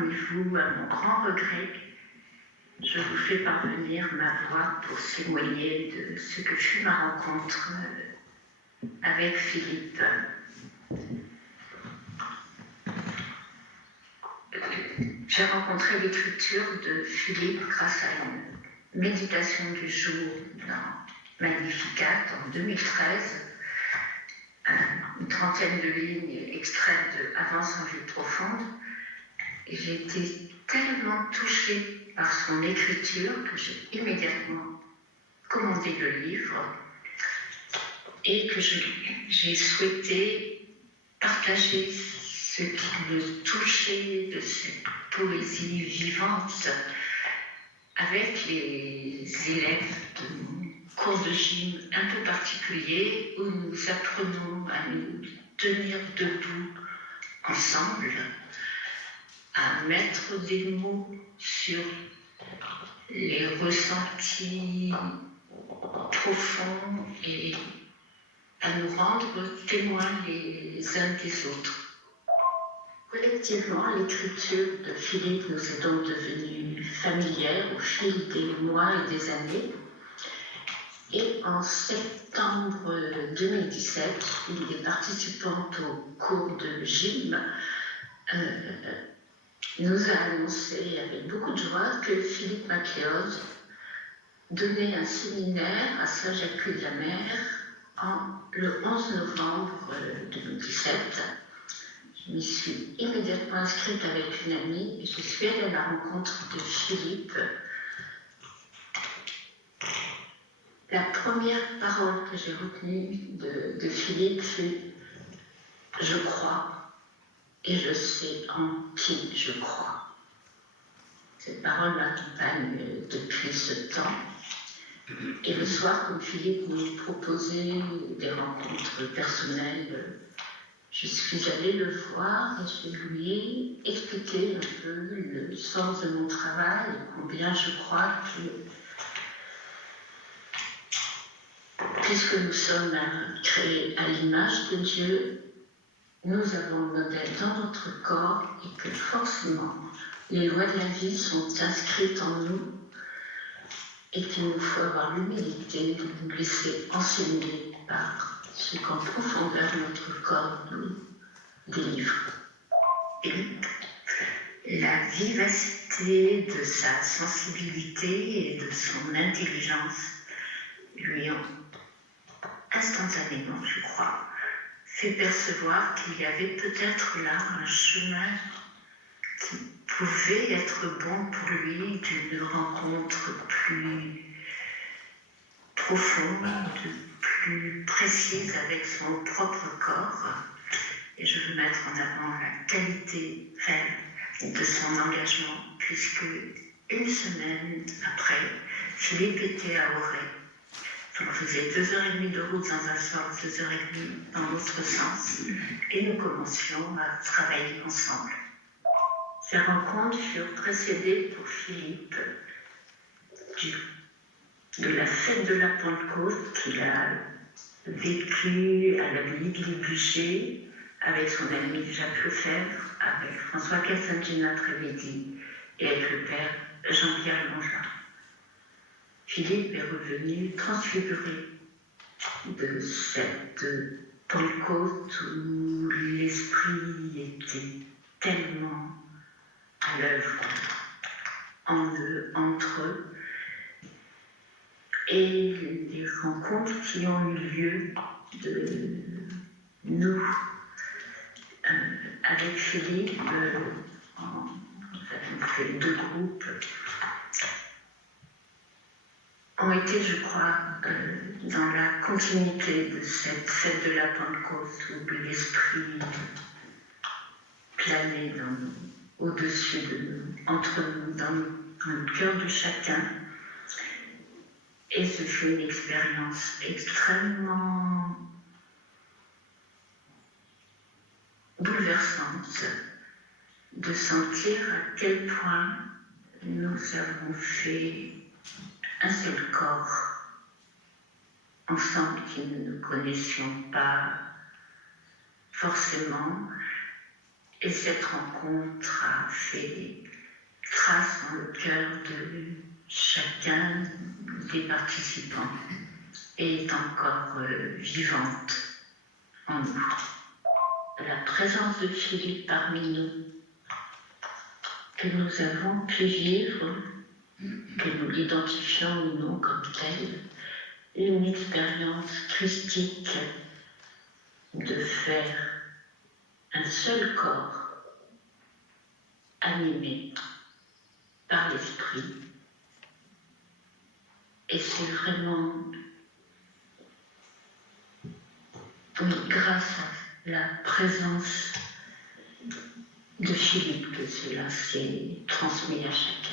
parmi vous, à mon grand regret, je vous fais parvenir ma voix pour témoigner de ce que fut ma rencontre avec Philippe. J'ai rencontré l'écriture de Philippe grâce à une méditation du jour dans Magnificat en 2013, une trentaine de lignes extraites de Avance en vue profonde. Et j'ai été tellement touchée par son écriture que j'ai immédiatement commandé le livre et que j'ai souhaité partager ce qui me touchait de cette poésie vivante avec les élèves de mon cours de gym un peu particulier où nous apprenons à nous tenir debout ensemble, à mettre des mots sur les ressentis profonds et à nous rendre témoins les uns des autres. Collectivement, l'écriture de Philippe nous est donc devenue familière au fil des mois et des années. Et en septembre 2017, une des participantes au cours de gym nous a annoncé avec beaucoup de joie que Philippe MacLeod donnait un séminaire à Saint-Jacques-de-la-Mer le 11 novembre 2017. Je m'y suis immédiatement inscrite avec une amie et je suis allée à la rencontre de Philippe. La première parole que j'ai retenue de Philippe fut « Je crois et je sais en qui je crois ». Cette parole m'accompagne depuis ce temps. Et le soir, comme Philippe nous proposait des rencontres personnelles, je suis allée le voir et je lui ai expliqué un peu le sens de mon travail et combien je crois que, puisque nous sommes créés à l'image de Dieu, nous avons le modèle dans notre corps et que forcément les lois de la vie sont inscrites en nous et qu'il nous faut avoir l'humilité de nous laisser enseigner par ce qu'en profondeur notre corps nous délivre. Et la vivacité de sa sensibilité et de son intelligence lui ont instantanément, je crois, fait percevoir qu'il y avait peut-être là un chemin qui pouvait être bon pour lui d'une rencontre plus profonde, plus précise avec son propre corps. Et je veux mettre en avant la qualité réelle de son engagement, puisque une semaine après, Philippe était à Auray. On faisait 2h30 de route dans un sens, 2h30 dans l'autre sens, et nous commencions à travailler ensemble. Ces rencontres furent précédées pour Philippe de la fête de la Pentecôte qu'il a vécue à l'abbaye de Bûcher avec son ami Jacques Lefebvre, avec François Cassangina Trévédy et avec le père Jean-Pierre Langevin. Philippe est revenu transfiguré de cette Pentecôte où l'esprit était tellement à l'œuvre en eux, entre eux, et les rencontres qui ont eu lieu de nous avec Philippe, on fait 2 groupes, ont été, je crois, dans la continuité de cette fête de la Pentecôte où l'esprit planait au-dessus de nous, entre nous, dans le cœur de chacun. Et ce fut une expérience extrêmement bouleversante de sentir à quel point nous avons fait un seul corps ensemble qui ne nous connaissions pas forcément. Et cette rencontre a fait trace dans le cœur de chacun des participants et est encore vivante en nous. La présence de Philippe parmi nous, que nous avons pu vivre, que nous l'identifions ou non comme telle, une expérience christique de faire un seul corps animé par l'esprit. Et c'est vraiment grâce à la présence de Philippe que cela s'est transmis à chacun.